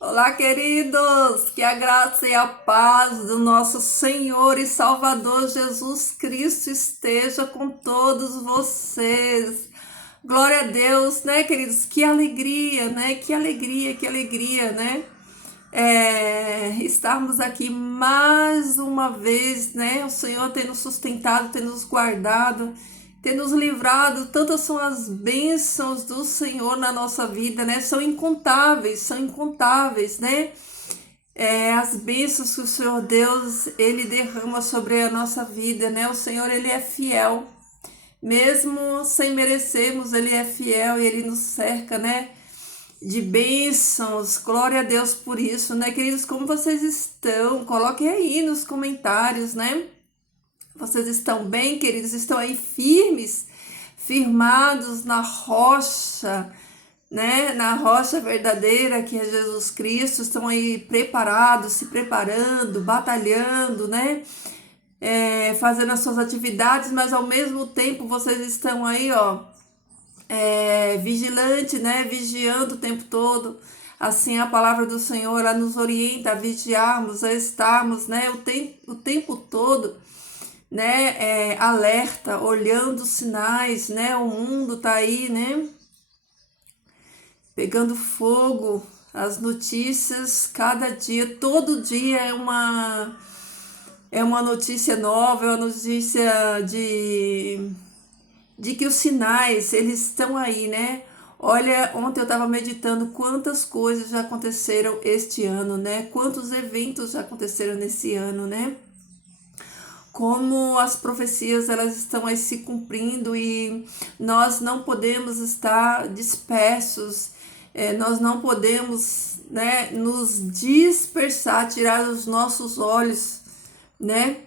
Olá, queridos! Que a graça e a paz do nosso Senhor e Salvador Jesus Cristo esteja com todos vocês. Glória a Deus, né, queridos? Que alegria, né? Que alegria, né? Estarmos aqui mais uma vez, né? O Senhor tem nos sustentado, tem nos guardado, tem nos livrado. Tantas são as bênçãos do Senhor na nossa vida, né? São incontáveis, né? As bênçãos que o Senhor Deus, Ele derrama sobre a nossa vida, né? O Senhor, Ele é fiel. Mesmo sem merecermos, Ele é fiel e Ele nos cerca, né? De bênçãos. Glória a Deus por isso, né, queridos? Como vocês estão? Coloquem aí nos comentários, né? Vocês estão bem, queridos? Estão aí firmes, firmados na rocha, né? Na rocha verdadeira que é Jesus Cristo. Estão aí preparados, se preparando, batalhando, né? Fazendo as suas atividades, mas ao mesmo tempo vocês estão aí, ó, vigilante, né? Vigiando o tempo todo. Assim a palavra do Senhor ela nos orienta a vigiarmos, a estarmos, né? O tempo todo, né? Alerta, olhando os sinais, né? O mundo tá aí, né? Pegando fogo. As notícias, cada dia, todo dia é uma notícia nova, é uma notícia de que os sinais, eles estão aí, né? Olha, ontem eu estava meditando quantas coisas já aconteceram este ano, né? Quantos eventos já aconteceram nesse ano, né? Como as profecias elas estão aí se cumprindo e nós não podemos estar dispersos, nós não podemos, né, nos dispersar, tirar os nossos olhos, né,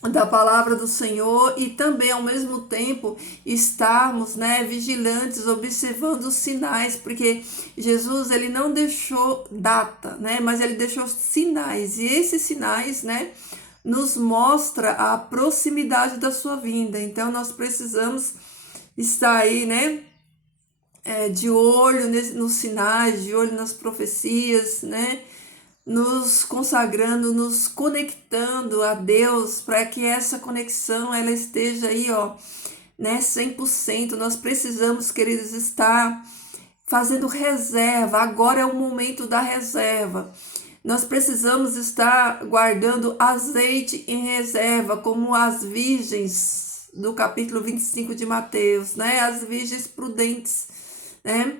da palavra do Senhor e também ao mesmo tempo estarmos, né, vigilantes, observando os sinais, porque Jesus ele não deixou data, né, mas ele deixou sinais e esses sinais, né, nos mostra a proximidade da sua vinda. Então nós precisamos estar aí, né, de olho nos sinais, de olho nas profecias, né, nos consagrando, nos conectando a Deus, para que essa conexão ela esteja aí, ó, né, 100%. Nós precisamos, queridos, estar fazendo reserva. Agora é o momento da reserva. Nós precisamos estar guardando azeite em reserva, como as virgens do capítulo 25 de Mateus, né? As virgens prudentes, né?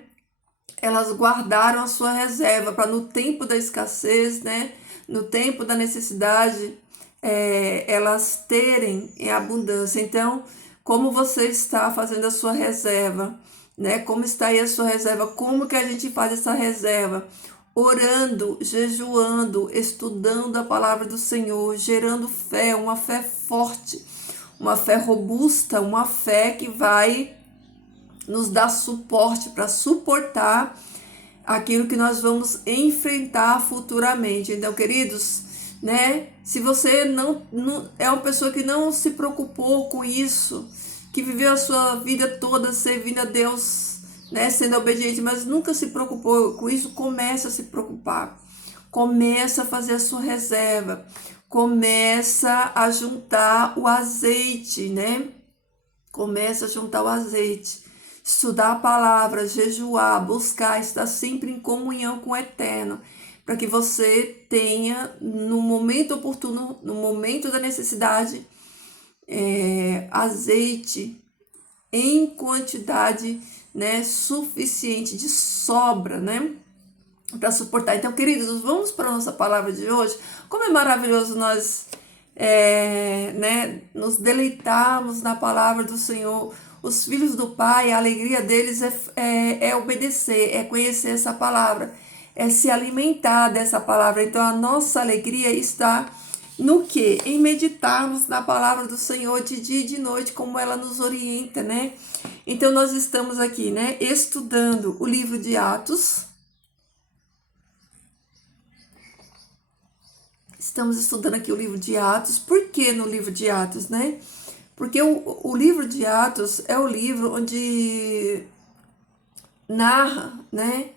Elas guardaram a sua reserva para no tempo da escassez, né? No tempo da necessidade, elas terem em abundância. Então, como você está fazendo a sua reserva, né? Como está aí a sua reserva? Como que a gente faz essa reserva? Orando, jejuando, estudando a palavra do Senhor, gerando fé, uma fé forte, uma fé robusta, uma fé que vai nos dar suporte para suportar aquilo que nós vamos enfrentar futuramente. Então, queridos, né? Se você não é uma pessoa que não se preocupou com isso, que viveu a sua vida toda servindo a Deus, né, sendo obediente, mas nunca se preocupou com isso, começa a se preocupar. Começa a fazer a sua reserva. Começa a juntar o azeite, né? Começa a juntar o azeite. Estudar a palavra, jejuar, buscar, estar sempre em comunhão com o Eterno, para que você tenha, no momento oportuno, no momento da necessidade, azeite em quantidade, né, suficiente, de sobra, né, para suportar. Então, queridos, vamos para a nossa palavra de hoje. Como é maravilhoso nós né, nos deleitarmos na palavra do Senhor. Os filhos do Pai, a alegria deles é obedecer, é conhecer essa palavra, é se alimentar dessa palavra. Então, a nossa alegria está no quê? Em meditarmos na palavra do Senhor de dia e de noite, como ela nos orienta, né? Então, nós estamos aqui, né, estudando o livro de Atos. Estamos estudando aqui o livro de Atos. Por que no livro de Atos, né? Porque o livro de Atos é o livro onde narra, né,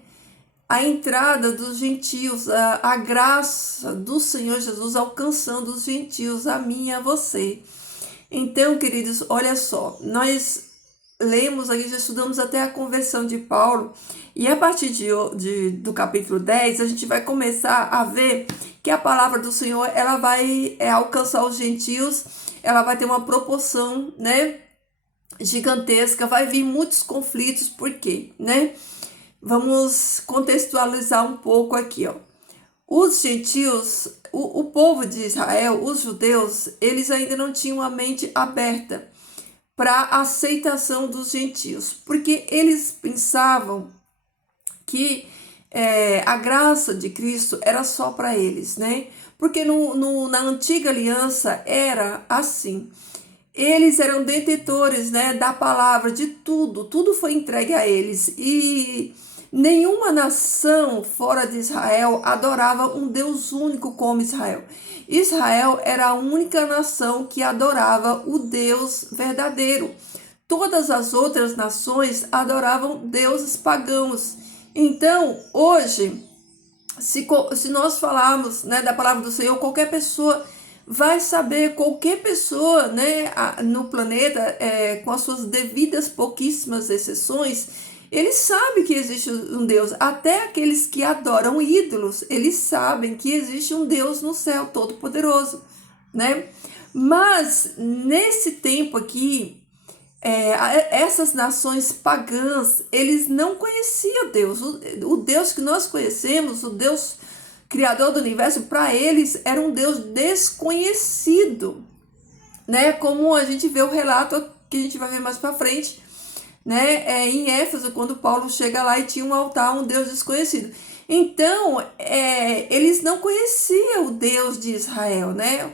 a entrada dos gentios, a graça do Senhor Jesus alcançando os gentios, a mim e a você. Então, queridos, olha só, nós lemos aqui, já estudamos até a conversão de Paulo, e a partir do capítulo 10, a gente vai começar a ver que a palavra do Senhor, ela vai alcançar os gentios, ela vai ter uma proporção, né, gigantesca, vai vir muitos conflitos, por quê, né? Vamos contextualizar um pouco aqui, ó. Os gentios, o povo de Israel, os judeus, eles ainda não tinham a mente aberta para a aceitação dos gentios, porque eles pensavam que a graça de Cristo era só para eles, né? Porque na antiga aliança era assim. Eles eram detentores, né, da palavra, de tudo, tudo foi entregue a eles, e nenhuma nação fora de Israel adorava um Deus único como Israel. Israel era a única nação que adorava o Deus verdadeiro. Todas as outras nações adoravam deuses pagãos. Então, hoje, se nós falarmos, né, da palavra do Senhor, qualquer pessoa vai saber, qualquer pessoa, né, no planeta, com as suas devidas pouquíssimas exceções, eles sabem que existe um Deus. Até aqueles que adoram ídolos, eles sabem que existe um Deus no céu Todo-Poderoso, né? Mas nesse tempo aqui, essas nações pagãs, eles não conheciam Deus. O Deus que nós conhecemos, o Deus Criador do universo, para eles era um Deus desconhecido, né? Como a gente vê o relato que a gente vai ver mais para frente, né? Em Éfeso, quando Paulo chega lá e tinha um altar, um Deus desconhecido. Então, eles não conheciam o Deus de Israel, né?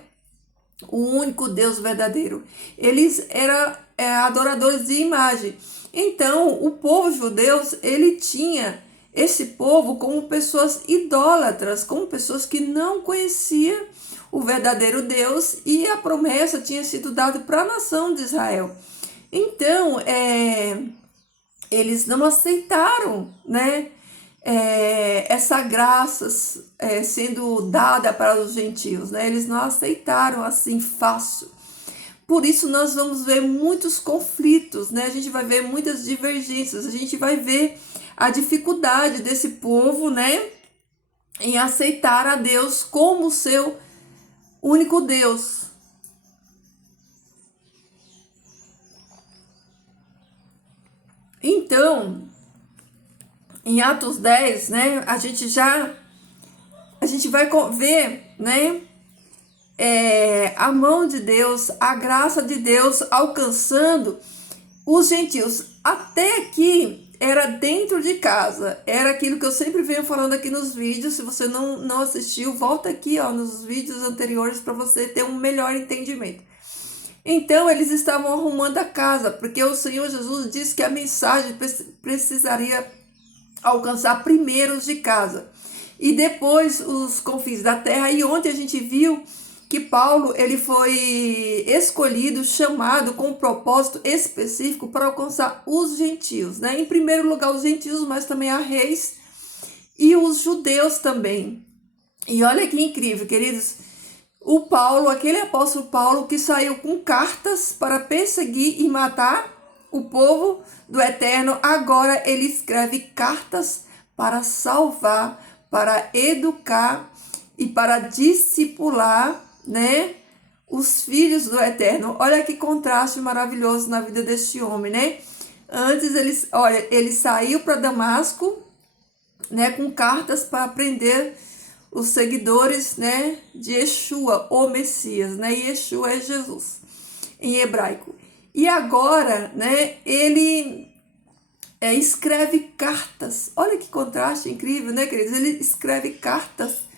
O único Deus verdadeiro. Eles eram adoradores de imagem. Então, o povo judeu, ele tinha esse povo como pessoas idólatras, como pessoas que não conheciam o verdadeiro Deus, e a promessa tinha sido dada para a nação de Israel. Então, eles não aceitaram, né, essa graça sendo dada para os gentios, né? Eles não aceitaram assim fácil. Por isso nós vamos ver muitos conflitos, né? A gente vai ver muitas divergências, a gente vai ver a dificuldade desse povo, né, em aceitar a Deus como seu único Deus. Então, em Atos 10, né, a gente vai ver, né, a mão de Deus, a graça de Deus alcançando os gentios. Até aqui era dentro de casa, era aquilo que eu sempre venho falando aqui nos vídeos. Se você não assistiu, volta aqui, ó, nos vídeos anteriores para você ter um melhor entendimento. Então eles estavam arrumando a casa, porque o Senhor Jesus disse que a mensagem precisaria alcançar primeiro os de casa e depois os confins da terra. E ontem a gente viu que Paulo, ele foi escolhido, chamado com um propósito específico para alcançar os gentios, né? Em primeiro lugar os gentios, mas também a reis e os judeus também. E olha que incrível, queridos, o Paulo, aquele apóstolo Paulo que saiu com cartas para perseguir e matar o povo do Eterno, agora ele escreve cartas para salvar, para educar e para discipular, né, os filhos do Eterno. Olha que contraste maravilhoso na vida deste homem, né? Antes ele saiu para Damasco, né, com cartas para prender os seguidores, né, de Yeshua, o Messias, né? Yeshua é Jesus em hebraico. E agora, né, ele escreve cartas. Olha que contraste incrível, né, queridos? Ele escreve cartas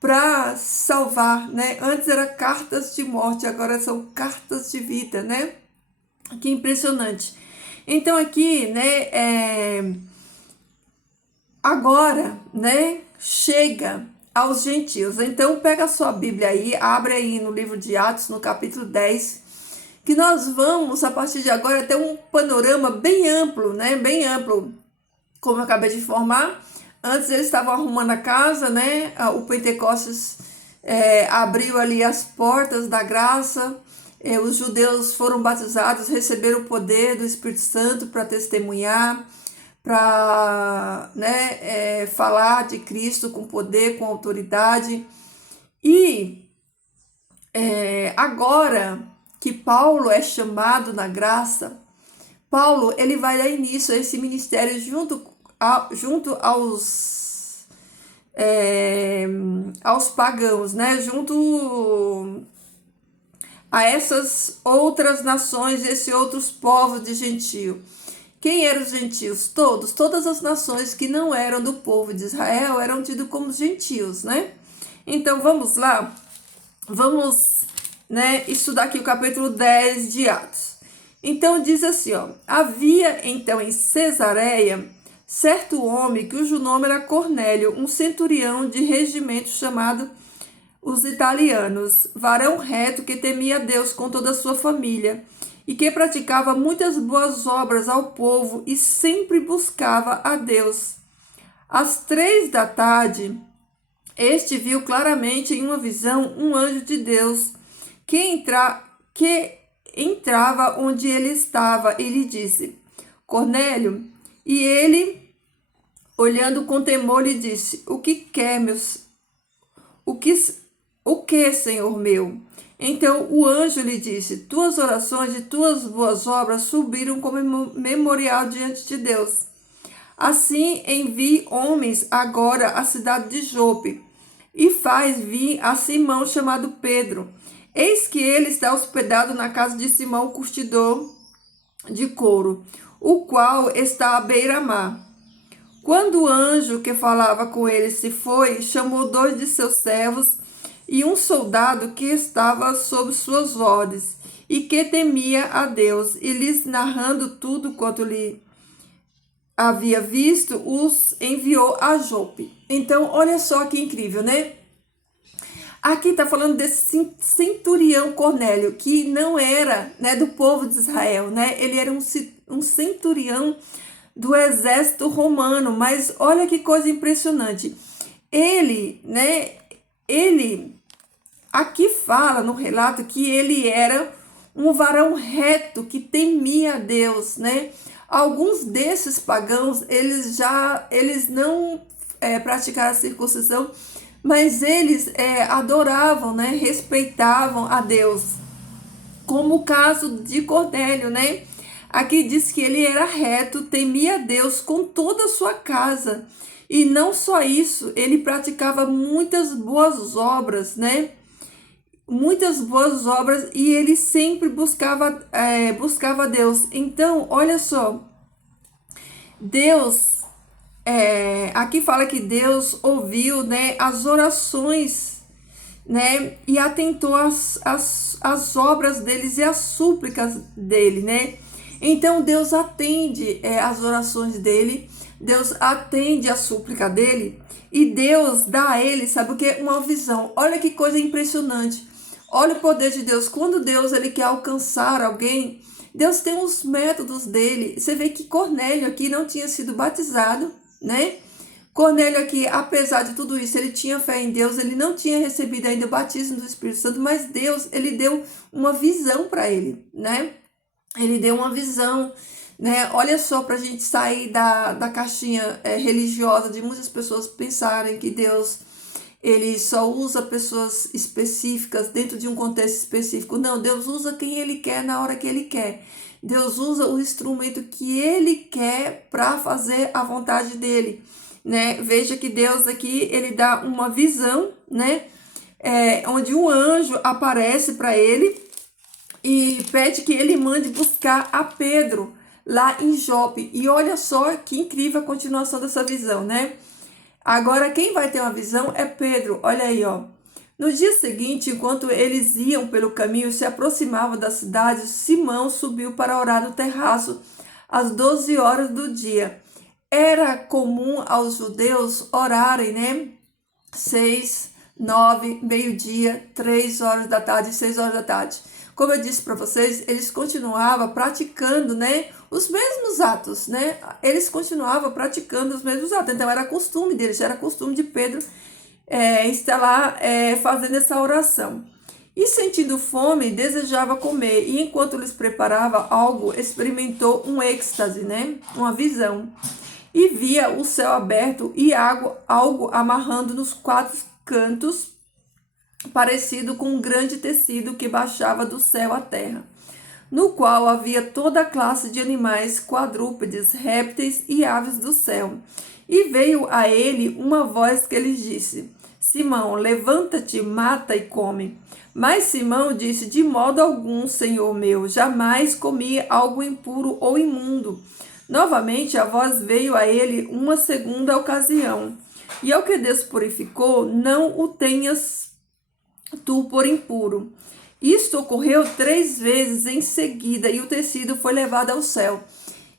para salvar, né? Antes era cartas de morte, agora são cartas de vida, né? Que impressionante. Então aqui, né, agora, né, chega aos gentios. Então pega a sua Bíblia aí, abre aí no livro de Atos, no capítulo 10, que nós vamos, a partir de agora, ter um panorama bem amplo, né? Bem amplo, como eu acabei de informar, Antes eles estavam arrumando a casa, né? O Pentecostes abriu ali as portas da graça. Os judeus foram batizados, receberam o poder do Espírito Santo para testemunhar, para, né, falar de Cristo com poder, com autoridade. E agora que Paulo é chamado na graça, Paulo ele vai dar início a esse ministério junto aos pagãos, né? Junto a essas outras nações, esses outros povos de gentio. Quem eram os gentios? Todas as nações que não eram do povo de Israel eram tidos como gentios, né? Então vamos lá, vamos, né, estudar aqui o capítulo 10 de Atos. Então diz assim, ó: havia então em Cesareia certo homem cujo nome era Cornélio, um centurião de regimento chamado os italianos, varão reto que temia Deus com toda a sua família, e que praticava muitas boas obras ao povo e sempre buscava a Deus. Às 3 da tarde, este viu claramente em uma visão um anjo de Deus que entrava onde ele estava e lhe disse: Cornélio. E ele, olhando com temor, lhe disse: O que, Senhor meu? Então o anjo lhe disse: Tuas orações e tuas boas obras subiram como memorial diante de Deus. Assim envie homens agora à cidade de Jope, e faz vir a Simão chamado Pedro. Eis que ele está hospedado na casa de Simão, curtidor de couro, o qual está à beira-mar. Quando o anjo que falava com ele se foi, chamou 2 de seus servos e um soldado que estava sob suas ordens e que temia a Deus, e lhes narrando tudo quanto lhe havia visto, os enviou a Jope. Então, olha só que incrível, né? Aqui está falando desse centurião Cornélio, que não era, né, do povo de Israel, né? Ele era um centurião do exército romano, mas olha que coisa impressionante. Ele aqui fala no relato que ele era um varão reto que temia a Deus, né? Alguns desses pagãos, eles não praticaram a circuncisão, mas eles adoravam, né? Respeitavam a Deus, como o caso de Cornélio, né? Aqui diz que ele era reto, temia a Deus com toda a sua casa. E não só isso, ele praticava muitas boas obras, né? Muitas boas obras, e ele sempre buscava Deus. Então, olha só, Deus, aqui fala que Deus ouviu, né, as orações, né, e atentou às obras deles e às súplicas dele, né? Então Deus atende as orações dele, Deus atende a súplica dele, e Deus dá a ele, sabe o que? Uma visão. Olha que coisa impressionante. Olha o poder de Deus. Quando Deus ele quer alcançar alguém, Deus tem os métodos dele. Você vê que Cornélio aqui não tinha sido batizado, né? Cornélio aqui, apesar de tudo isso, ele tinha fé em Deus, ele não tinha recebido ainda o batismo do Espírito Santo, mas Deus, ele deu uma visão para ele, né? Ele deu uma visão, né? Olha só, para a gente sair da caixinha religiosa de muitas pessoas pensarem que Deus ele só usa pessoas específicas dentro de um contexto específico. Não, Deus usa quem ele quer na hora que ele quer. Deus usa o instrumento que ele quer para fazer a vontade dele, né? Veja que Deus aqui, ele dá uma visão, né? Onde um anjo aparece para ele e pede que ele mande buscar a Pedro lá em Jope. E olha só que incrível a continuação dessa visão, né? Agora, quem vai ter uma visão é Pedro. Olha aí, ó. No dia seguinte, enquanto eles iam pelo caminho e se aproximavam da cidade, Simão subiu para orar no terraço às 12 horas do dia. Era comum aos judeus orarem, né? 6, 9, meio-dia, 3 horas da tarde, 6 horas da tarde. Como eu disse para vocês, eles continuavam praticando, né, os mesmos atos, né? Eles continuavam praticando os mesmos atos. Então era costume deles, era costume de Pedro estar lá fazendo essa oração. E sentindo fome, desejava comer. E enquanto lhes preparava algo, experimentou um êxtase, né? Uma visão. E via o céu aberto e algo amarrando nos quatro cantos, parecido com um grande tecido que baixava do céu à terra, no qual havia toda classe de animais, quadrúpedes, répteis e aves do céu. E veio a ele uma voz que lhe disse: Simão, levanta-te, mata e come. Mas Simão disse: De modo algum, Senhor meu, jamais comi algo impuro ou imundo. Novamente a voz veio a ele uma segunda ocasião: E ao que Deus purificou, não o tenhas tu por impuro. Isto ocorreu 3 vezes em seguida, e o tecido foi levado ao céu.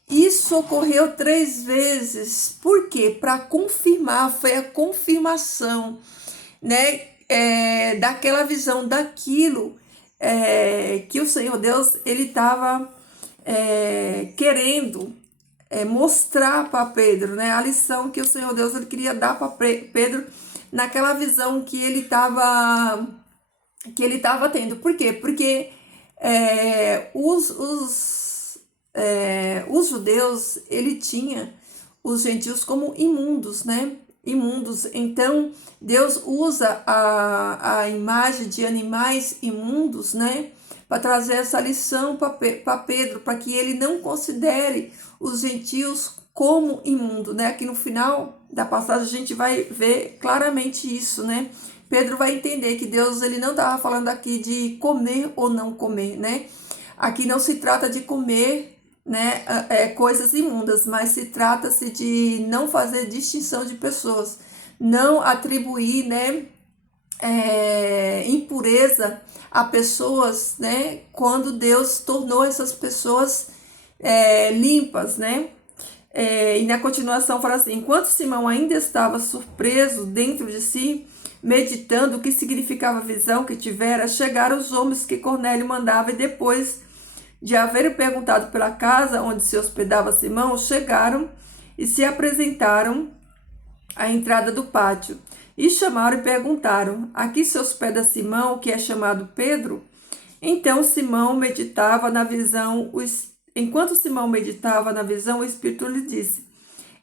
Isso ocorreu 3 vezes. Por quê? Para confirmar, foi a confirmação, né, daquela visão, daquilo que o Senhor Deus ele estava querendo mostrar para Pedro, né? A lição que o Senhor Deus ele queria dar para Pedro naquela visão que ele estava tendo. Por quê? Porque os judeus, ele tinha os gentios como imundos, né? Imundos. Então, Deus usa a imagem de animais imundos, né? Para trazer essa lição para Pedro, para que ele não considere os gentios como imundo, né? Aqui no final da passagem a gente vai ver claramente isso, né? Pedro vai entender que Deus ele não estava falando aqui de comer ou não comer, né? Aqui não se trata de comer, né, coisas imundas, mas se trata-se de não fazer distinção de pessoas, não atribuir, né, impureza a pessoas, né, quando Deus tornou essas pessoas limpas, né? E na continuação fala assim: enquanto Simão ainda estava surpreso dentro de si, meditando o que significava a visão que tivera, chegaram os homens que Cornélio mandava, e depois de haver perguntado pela casa onde se hospedava Simão, chegaram e se apresentaram à entrada do pátio. E chamaram e perguntaram: aqui se hospeda Simão, que é chamado Pedro? Então Simão meditava na visão, enquanto Simão meditava na visão, o Espírito lhe disse: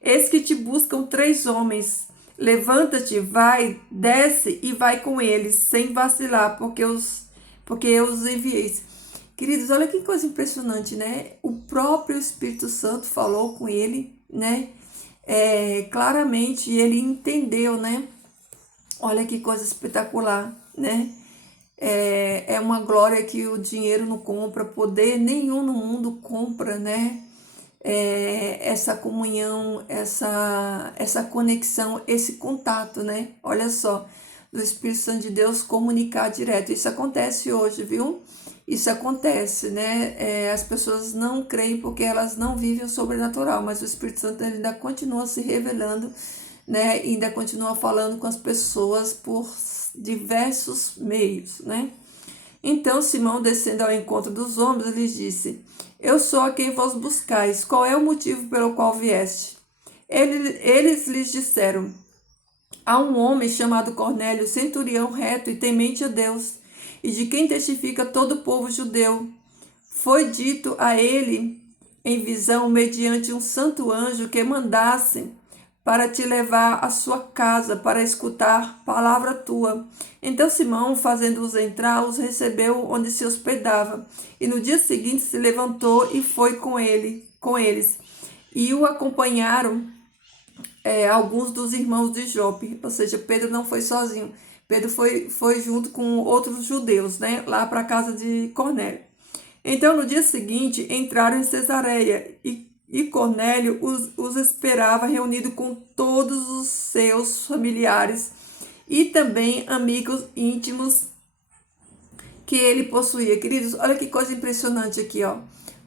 eis que te buscam 3 homens. Levanta-te, vai, desce e vai com eles, sem vacilar, porque eu os enviei. Queridos, olha que coisa impressionante, né? O próprio Espírito Santo falou com ele, né? Claramente ele entendeu, né? Olha que coisa espetacular, né? É uma glória que o dinheiro não compra, poder nenhum no mundo compra, né? Essa comunhão, essa conexão, esse contato, né? Olha só, do Espírito Santo de Deus comunicar direto. Isso acontece hoje, viu? Isso acontece, né? As pessoas não creem porque elas não vivem o sobrenatural, mas o Espírito Santo ainda continua se revelando, né? E ainda continua falando com as pessoas por diversos meios, né? Então Simão, descendo ao encontro dos homens, lhes disse: eu sou a quem vós buscais. Qual é o motivo pelo qual vieste? Eles lhes disseram: há um homem chamado Cornélio, centurião reto e temente a Deus, e de quem testifica todo o povo judeu. Foi dito a ele em visão, mediante um santo anjo, que mandasse para te levar à sua casa, para escutar palavra tua. Então Simão, fazendo-os entrar, os recebeu onde se hospedava, e no dia seguinte se levantou e foi com eles. E o acompanharam alguns dos irmãos de Jope, ou seja, Pedro não foi sozinho. Pedro foi junto com outros judeus, né, lá para a casa de Cornélio. Então, no dia seguinte, entraram em Cesareia, e Cornélio os esperava, reunido com todos os seus familiares e também amigos íntimos que ele possuía. Queridos, olha que coisa impressionante aqui, ó.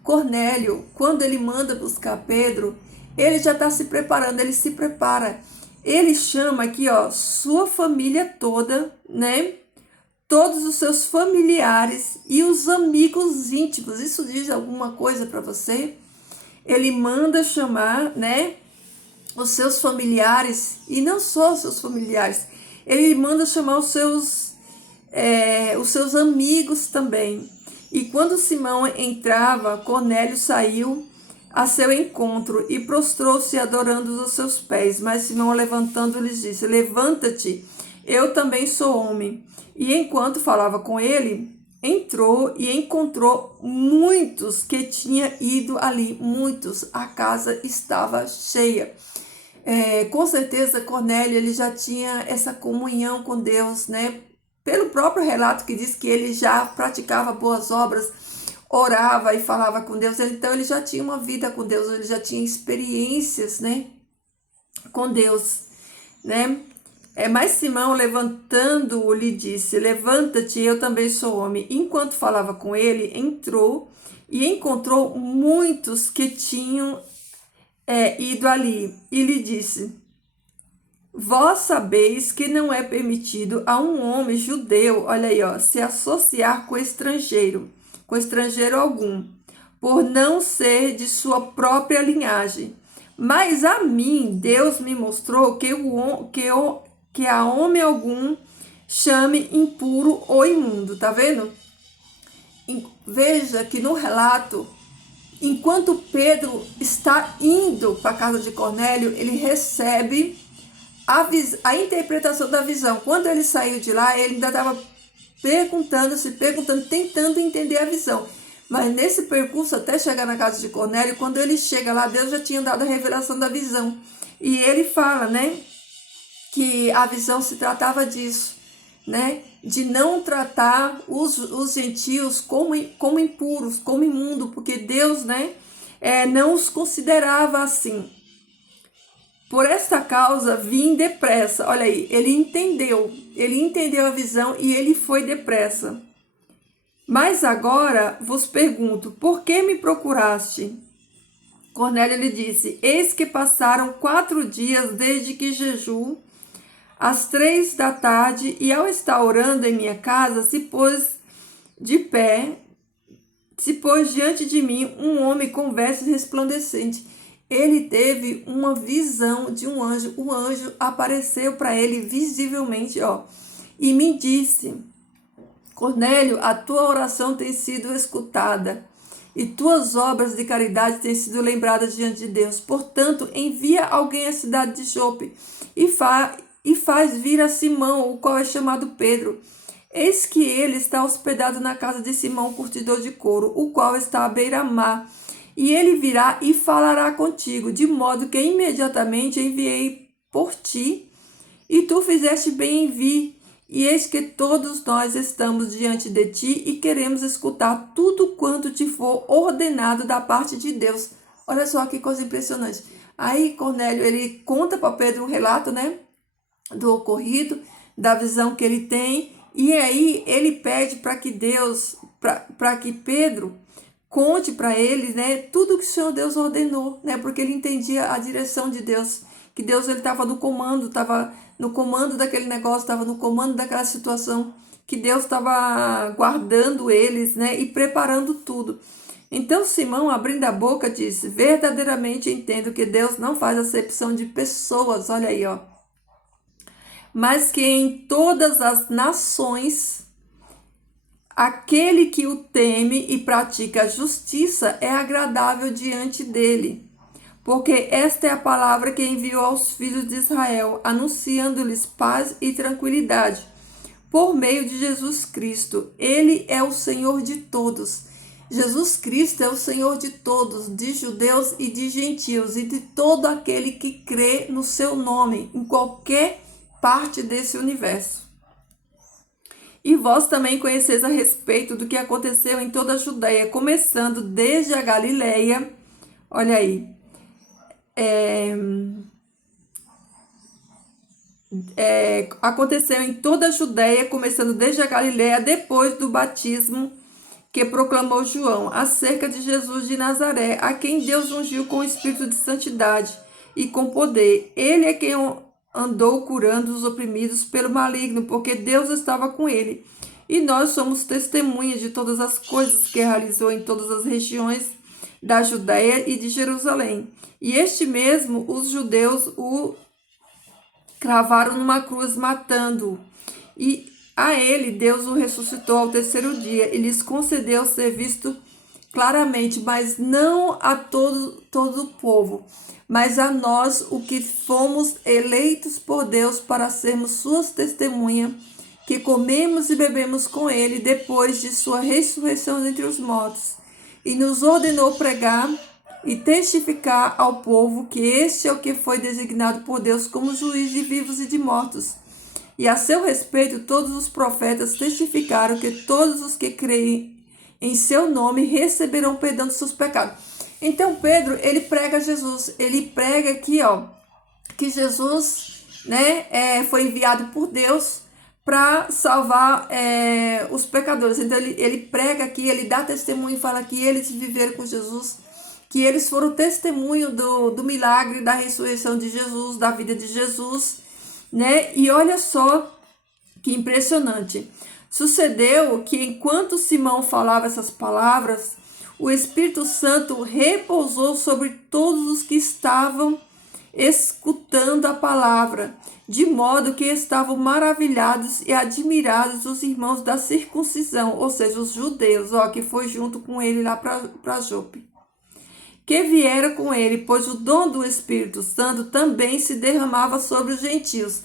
Cornélio, quando ele manda buscar Pedro, ele já está se preparando, ele se prepara. Ele chama aqui, ó, sua família toda, né? todos os seus familiares e os amigos íntimos. Isso diz alguma coisa para você? Ele manda chamar, né, os seus familiares, e não só os seus familiares, ele manda chamar os seus amigos também. E quando Simão entrava, Cornélio saiu a seu encontro e prostrou-se adorando os seus pés. Mas Simão, levantando, lhes disse: levanta-te, eu também sou homem. E enquanto falava com ele, entrou e encontrou muitos que tinham ido ali. Muitos, a casa estava cheia. Com certeza Cornélio, ele já tinha essa comunhão com Deus, né? Pelo próprio relato que diz que ele já praticava boas obras, orava e falava com Deus. Então ele já tinha uma vida com Deus, ele já tinha experiências, né, com Deus, né? Mas Simão, levantando-o, lhe disse: levanta-te, eu também sou homem. Enquanto falava com ele, entrou e encontrou muitos que tinham ido ali, e lhe disse: vós sabeis que não é permitido a um homem judeu, olha aí, ó, se associar com estrangeiro algum, por não ser de sua própria linhagem. Mas a mim, Deus me mostrou que a homem algum chame impuro ou imundo, tá vendo? Veja que no relato, enquanto Pedro está indo para a casa de Cornélio, ele recebe a interpretação da visão. Quando ele saiu de lá, ele ainda estava perguntando, tentando entender a visão. Mas nesse percurso, até chegar na casa de Cornélio, quando ele chega lá, Deus já tinha dado a revelação da visão. E ele fala, né, que a visão se tratava disso, né, de não tratar os gentios como impuros, como imundo, porque Deus, né, não os considerava assim. Por esta causa vim depressa. Olha aí, ele entendeu a visão e ele foi depressa. Mas agora vos pergunto, por que me procuraste? Cornélio lhe disse: eis que passaram 4 dias desde que jejuo, às 3 da tarde, e ao estar orando em minha casa, se pôs diante de mim um homem com vestes resplandecentes. Ele teve uma visão de um anjo. O anjo apareceu para ele visivelmente, ó, e me disse: Cornélio, a tua oração tem sido escutada e tuas obras de caridade têm sido lembradas diante de Deus. Portanto, envia alguém à cidade de Jope e faz vir a Simão, o qual é chamado Pedro. Eis que ele está hospedado na casa de Simão, curtidor de couro, o qual está à beira-mar. E ele virá e falará contigo, de modo que imediatamente enviei por ti, e tu fizeste bem em vir. E eis que todos nós estamos diante de ti e queremos escutar tudo quanto te for ordenado da parte de Deus. Olha só que coisa impressionante. Aí Cornélio, ele conta para Pedro um relato, né, do ocorrido, da visão que ele tem, e aí ele pede para que Pedro conte para ele, né, tudo que o Senhor Deus ordenou, né, porque ele entendia a direção de Deus, que Deus ele estava no comando daquele negócio, estava no comando daquela situação, que Deus estava guardando eles, né, e preparando tudo. Então Simão, abrindo a boca, disse: verdadeiramente entendo que Deus não faz acepção de pessoas, olha aí, ó, mas que em todas as nações aquele que o teme e pratica a justiça é agradável diante dele. Porque esta é a palavra que enviou aos filhos de Israel, anunciando-lhes paz e tranquilidade, por meio de Jesus Cristo. Ele é o Senhor de todos. Jesus Cristo é o Senhor de todos, de judeus e de gentios, e de todo aquele que crê no seu nome, em qualquer parte desse universo. E vós também conheceis a respeito do que aconteceu em toda a Judéia, começando desde a Galileia. Olha aí. Aconteceu em toda a Judéia, começando desde a Galileia, depois do batismo que proclamou João, acerca de Jesus de Nazaré, a quem Deus ungiu com o espírito de santidade e com poder. Ele é quem andou curando os oprimidos pelo maligno, porque Deus estava com ele. e nós somos testemunhas de todas as coisas que realizou em todas as regiões da Judéia e de Jerusalém. E este mesmo, os judeus o cravaram numa cruz, matando-o. E a ele, Deus o ressuscitou ao terceiro dia e lhes concedeu ser visto claramente, mas não a todo o povo, mas a nós, o que fomos eleitos por Deus para sermos suas testemunhas, que comemos e bebemos com ele depois de sua ressurreição dentre os mortos. E nos ordenou pregar e testificar ao povo que este é o que foi designado por Deus como juiz de vivos e de mortos. E a seu respeito, todos os profetas testificaram que todos os que creem em seu nome receberão perdão dos seus pecados. Então Pedro, ele prega Jesus, ele prega aqui, que Jesus, foi enviado por Deus para salvar os pecadores. Então ele prega aqui, ele dá testemunho e fala que eles viveram com Jesus, que eles foram testemunho do milagre da ressurreição de Jesus, da vida de Jesus, E olha só que impressionante. Sucedeu que enquanto Simão falava essas palavras, o Espírito Santo repousou sobre todos os que estavam escutando a palavra, de modo que estavam maravilhados e admirados os irmãos da circuncisão, ou seja, os judeus, que foi junto com ele lá para Jope, que vieram com ele, pois o dom do Espírito Santo também se derramava sobre os gentios.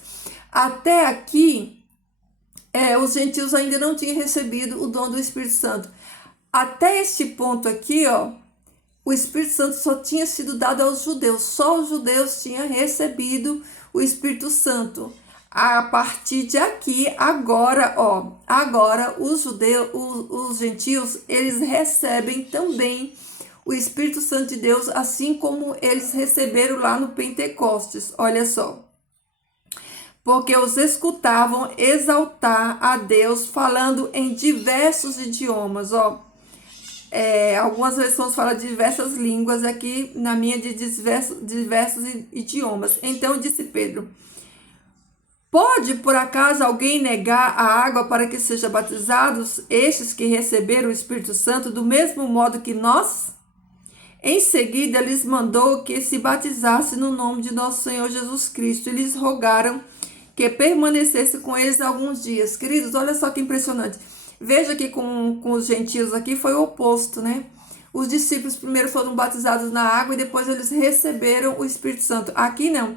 Até aqui, os gentios ainda não tinham recebido o dom do Espírito Santo. Até este ponto aqui, o Espírito Santo só tinha sido dado aos judeus. Só os judeus tinham recebido o Espírito Santo. A partir de aqui, agora os judeus, os gentios, eles recebem também o Espírito Santo de Deus, assim como eles receberam lá no Pentecostes. Olha só. Porque os escutavam exaltar a Deus, falando em diversos idiomas, algumas versões falam de diversas línguas, aqui na minha de diversos idiomas. Então disse Pedro: pode por acaso alguém negar a água para que sejam batizados estes que receberam o Espírito Santo do mesmo modo que nós? Em seguida lhes mandou que se batizassem no nome de nosso Senhor Jesus Cristo e lhes rogaram que permanecesse com eles alguns dias. Queridos, olha só que impressionante. Veja que com os gentios aqui foi o oposto, Os discípulos primeiro foram batizados na água e depois eles receberam o Espírito Santo. Aqui não.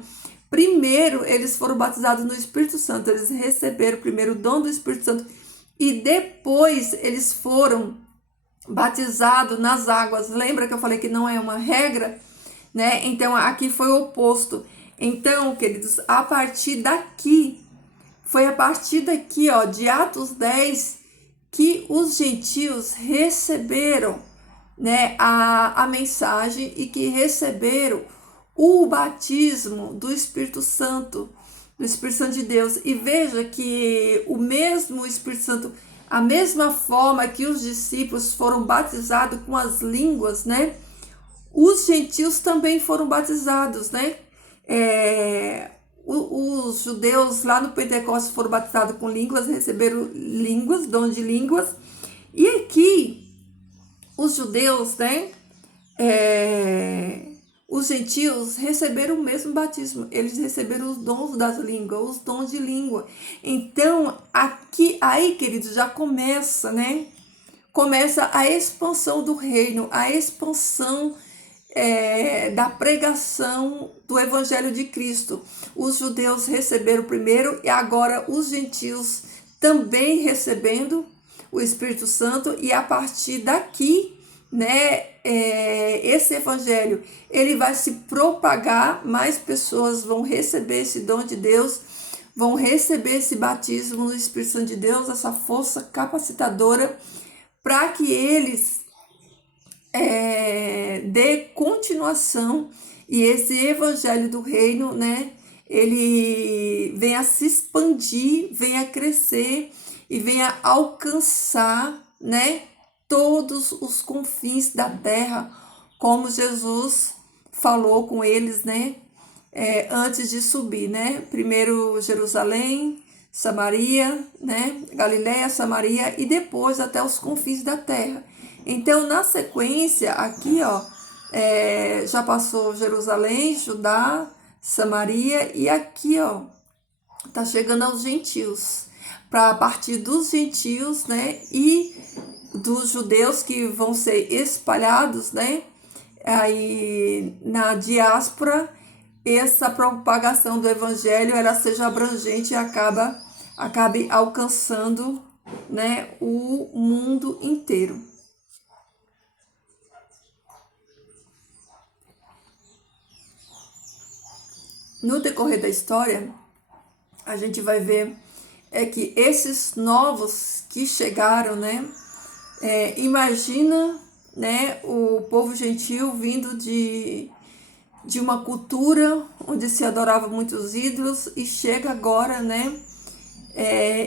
Primeiro eles foram batizados no Espírito Santo. Eles receberam primeiro o dom do Espírito Santo e depois eles foram batizados nas águas. Lembra que eu falei que não é uma regra? Então aqui foi o oposto. Então, queridos, foi a partir daqui, de Atos 10, que os gentios receberam, a mensagem e que receberam o batismo do Espírito Santo de Deus. E veja que o mesmo Espírito Santo, a mesma forma que os discípulos foram batizados com as línguas, os gentios também foram batizados, Os judeus lá no Pentecostes foram batizados com línguas, receberam línguas, dom de línguas. E aqui, os judeus, os gentios receberam o mesmo batismo. Eles receberam os dons das línguas, os dons de língua. Então, aí, queridos, já começa, Começa a expansão do reino, a expansão da pregação do Evangelho de Cristo. Os judeus receberam primeiro e agora os gentios também recebendo o Espírito Santo, e a partir daqui, esse Evangelho ele vai se propagar, mais pessoas vão receber esse dom de Deus, vão receber esse batismo no Espírito Santo de Deus, essa força capacitadora, para que eles dê continuação e esse evangelho do reino, ele venha se expandir, venha crescer e venha alcançar, todos os confins da terra, como Jesus falou com eles, antes de subir, primeiro Jerusalém, Samaria, né? Galiléia, Samaria e depois até os confins da terra. Então, na sequência, aqui, ó, já passou Jerusalém, Judá, Samaria e aqui, ó, tá chegando aos gentios. Para a partir dos gentios, né? E dos judeus que vão ser espalhados, né? Aí na diáspora, essa propagação do evangelho ela seja abrangente e acabe alcançando, né, o mundo inteiro. No decorrer da história, a gente vai ver que esses novos que chegaram, né, imagina, né, o povo gentil vindo de uma cultura onde se adorava muitos ídolos e chega agora, né,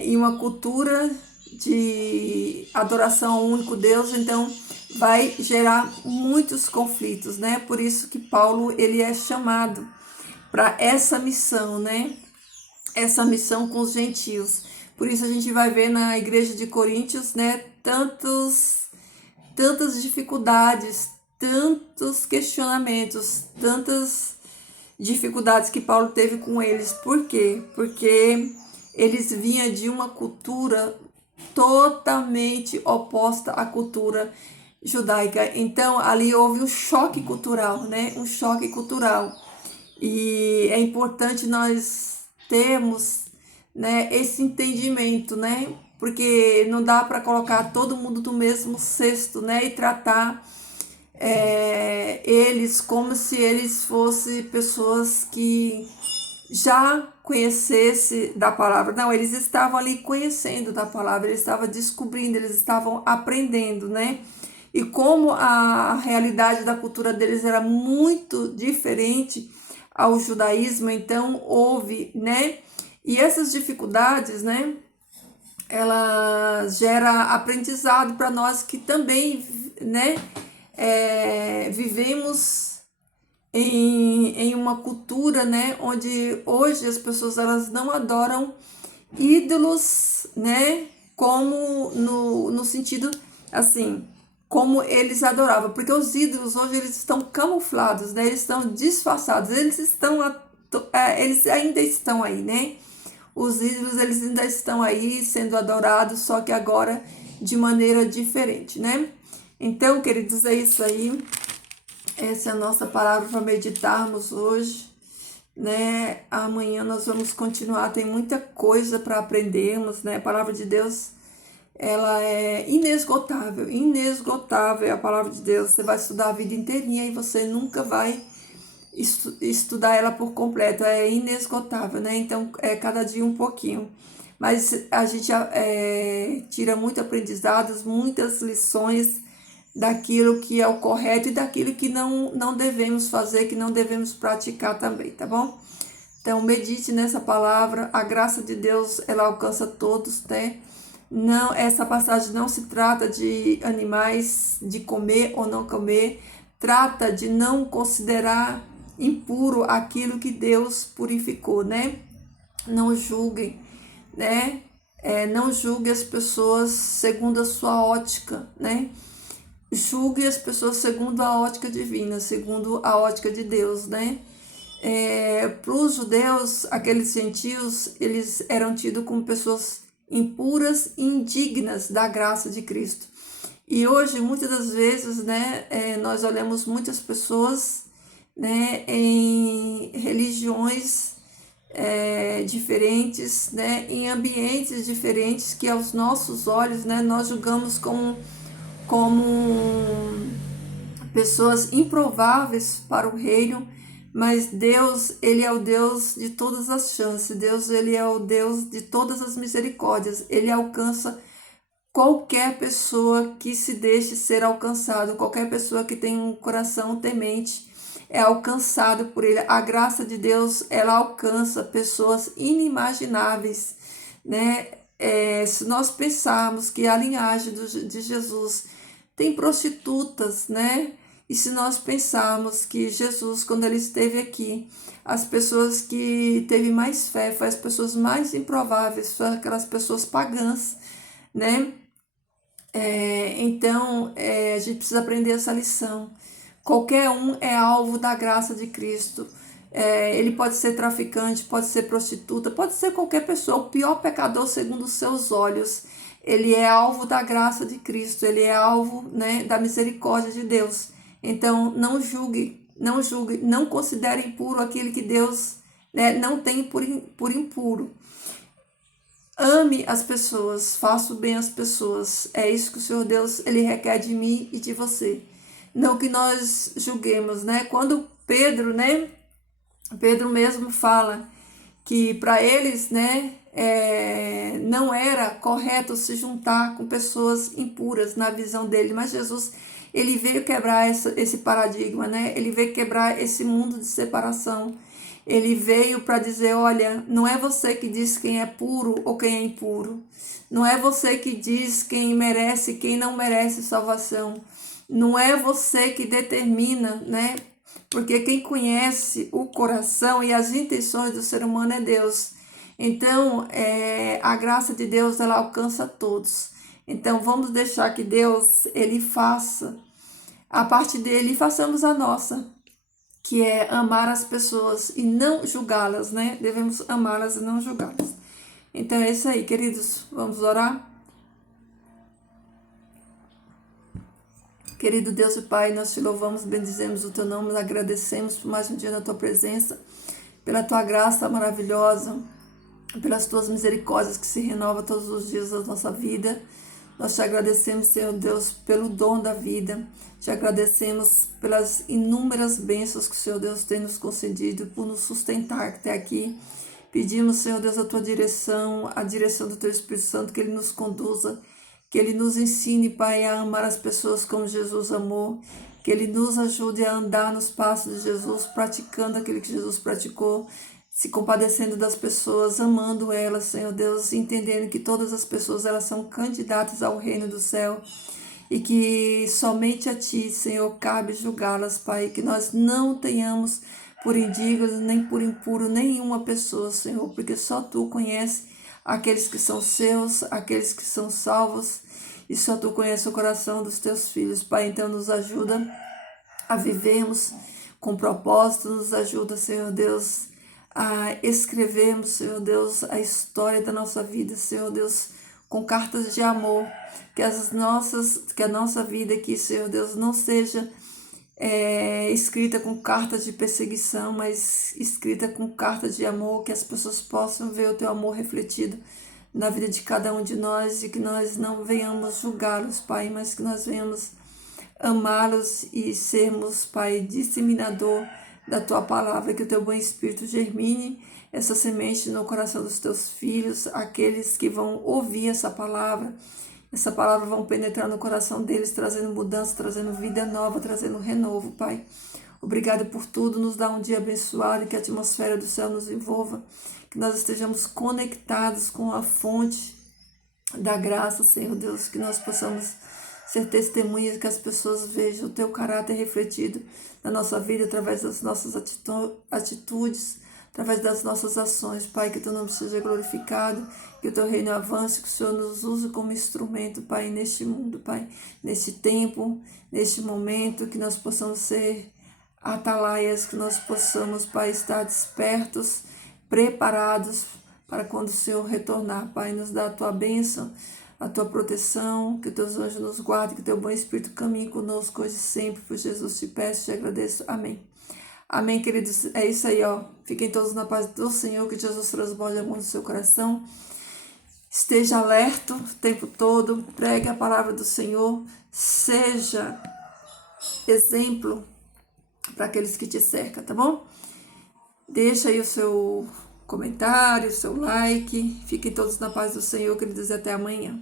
em uma cultura de adoração ao único Deus, então vai gerar muitos conflitos, né? Por isso que Paulo ele é chamado para essa missão, né? Essa missão com os gentios. Por isso a gente vai ver na igreja de Coríntios, né, tantas dificuldades, tantos questionamentos, tantas dificuldades que Paulo teve com eles. Por quê? Porque eles vinham de uma cultura totalmente oposta à cultura judaica. Então, ali houve um choque cultural, né? Um choque cultural. E é importante nós termos, né, esse entendimento, né? Porque não dá para colocar todo mundo no mesmo cesto, né? E tratar eles como se eles fossem pessoas que já conhecesse da palavra. Não, eles estavam ali conhecendo da palavra, eles estavam descobrindo, eles estavam aprendendo, né? E como a realidade da cultura deles era muito diferente ao judaísmo, então houve, né? E essas dificuldades, né? Ela gera aprendizado para nós que também, né? Vivemos em uma cultura, né, onde hoje as pessoas elas não adoram ídolos, né, como no sentido assim, como eles adoravam, porque os ídolos hoje eles estão camuflados, né, eles estão disfarçados, eles ainda estão aí, né, os ídolos eles ainda estão aí sendo adorados, só que agora de maneira diferente, né. Então, queridos, é isso aí. Essa é a nossa palavra para meditarmos hoje, né? Amanhã nós vamos continuar, tem muita coisa para aprendermos, né? A palavra de Deus, ela é inesgotável, inesgotável é a palavra de Deus. Você vai estudar a vida inteirinha e você nunca vai estudar ela por completo, é inesgotável, né? Então, é cada dia um pouquinho. Mas a gente tira muito aprendizados, muitas lições daquilo que é o correto e daquilo que não devemos fazer, que não devemos praticar também, tá bom? Então, medite nessa palavra, a graça de Deus, ela alcança todos, né? Não, essa passagem não se trata de animais, de comer ou não comer, trata de não considerar impuro aquilo que Deus purificou, né? Não julguem, né? Não julgue as pessoas segundo a sua ótica, né? Julgue as pessoas segundo a ótica divina, segundo a ótica de Deus, né? Para os judeus, aqueles gentios, eles eram tidos como pessoas impuras e indignas da graça de Cristo. E hoje, muitas das vezes, né, nós olhamos muitas pessoas, né, em religiões diferentes, né, em ambientes diferentes que aos nossos olhos, né, nós julgamos como pessoas improváveis para o reino, mas Deus, ele é o Deus de todas as chances, Deus, ele é o Deus de todas as misericórdias, ele alcança qualquer pessoa que se deixe ser alcançado, qualquer pessoa que tem um coração temente é alcançado por ele. A graça de Deus, ela alcança pessoas inimagináveis, né? Se nós pensarmos que a linhagem de Jesus tem prostitutas, né? E se nós pensarmos que Jesus, quando ele esteve aqui, as pessoas que teve mais fé, foi as pessoas mais improváveis, foram aquelas pessoas pagãs, né? Então, a gente precisa aprender essa lição. Qualquer um é alvo da graça de Cristo. Ele pode ser traficante, pode ser prostituta, pode ser qualquer pessoa, o pior pecador segundo os seus olhos. Ele é alvo da graça de Cristo, ele é alvo, né, da misericórdia de Deus. Então, não julgue, não considere impuro aquele que Deus, né, não tem por impuro. Ame as pessoas, faça o bem às pessoas. É isso que o Senhor Deus, ele requer de mim e de você. Não que nós julguemos, né? Quando Pedro, né? Pedro mesmo fala que para eles, né? Não era correto se juntar com pessoas impuras na visão dele, mas Jesus, ele veio quebrar esse paradigma, né? Ele veio quebrar esse mundo de separação. Ele veio para dizer, olha, não é você que diz quem é puro ou quem é impuro. Não é você que diz quem merece e quem não merece salvação. Não é você que determina, né? Porque quem conhece o coração e as intenções do ser humano é Deus. Então, a graça de Deus, ela alcança todos. Então, vamos deixar que Deus, ele faça a parte dele e façamos a nossa, que é amar as pessoas e não julgá-las, né? Devemos amá-las e não julgá-las. Então, é isso aí, queridos. Vamos orar? Querido Deus e Pai, nós te louvamos, bendizemos o teu nome, agradecemos por mais um dia na tua presença, pela tua graça maravilhosa, pelas tuas misericórdias que se renovam todos os dias da nossa vida. Nós te agradecemos, Senhor Deus, pelo dom da vida. Te agradecemos pelas inúmeras bênçãos que o Senhor Deus tem nos concedido, por nos sustentar até aqui. Pedimos, Senhor Deus, a tua direção, a direção do teu Espírito Santo, que ele nos conduza, que ele nos ensine, Pai, a amar as pessoas como Jesus amou, que ele nos ajude a andar nos passos de Jesus, praticando aquilo que Jesus praticou, se compadecendo das pessoas, amando elas, Senhor Deus, entendendo que todas as pessoas elas são candidatas ao reino do céu e que somente a Ti, Senhor, cabe julgá-las, Pai, que nós não tenhamos por indignos nem por impuro nenhuma pessoa, Senhor, porque só Tu conheces aqueles que são seus, aqueles que são salvos, e só Tu conheces o coração dos Teus filhos, Pai. Então nos ajuda a vivermos com propósito, nos ajuda, Senhor Deus, a escrevermos, Senhor Deus, a história da nossa vida, Senhor Deus, com cartas de amor, que a nossa vida aqui, Senhor Deus, não seja escrita com cartas de perseguição, mas escrita com cartas de amor, que as pessoas possam ver o teu amor refletido na vida de cada um de nós e que nós não venhamos julgá-los, Pai, mas que nós venhamos amá-los e sermos, Pai, disseminador da tua palavra, que o teu bom Espírito germine essa semente no coração dos teus filhos, aqueles que vão ouvir essa palavra vão penetrar no coração deles, trazendo mudança, trazendo vida nova, trazendo renovo, Pai. Obrigado por tudo, nos dá um dia abençoado e que a atmosfera do céu nos envolva, que nós estejamos conectados com a fonte da graça, Senhor Deus, que nós possamos ser testemunhas, que as pessoas vejam o teu caráter refletido na nossa vida através das nossas atitudes, através das nossas ações, Pai, que teu nome seja glorificado, que o teu reino avance, que o Senhor nos use como instrumento, Pai, neste mundo, Pai, neste tempo, neste momento, que nós possamos ser atalaias, que nós possamos, Pai, estar despertos, preparados para quando o Senhor retornar, Pai, nos dá a tua bênção, a tua proteção, que teus anjos nos guardem, que teu bom Espírito caminhe conosco hoje e sempre, por Jesus te peço, te agradeço, amém. Amém, queridos, é isso aí, ó. Fiquem todos na paz do Senhor, que Jesus transborde amor no seu coração. Esteja alerta o tempo todo, pregue a palavra do Senhor, seja exemplo para aqueles que te cercam, tá bom? Deixa aí o seu comentário, o seu like. Fiquem todos na paz do Senhor, queridos, e até amanhã.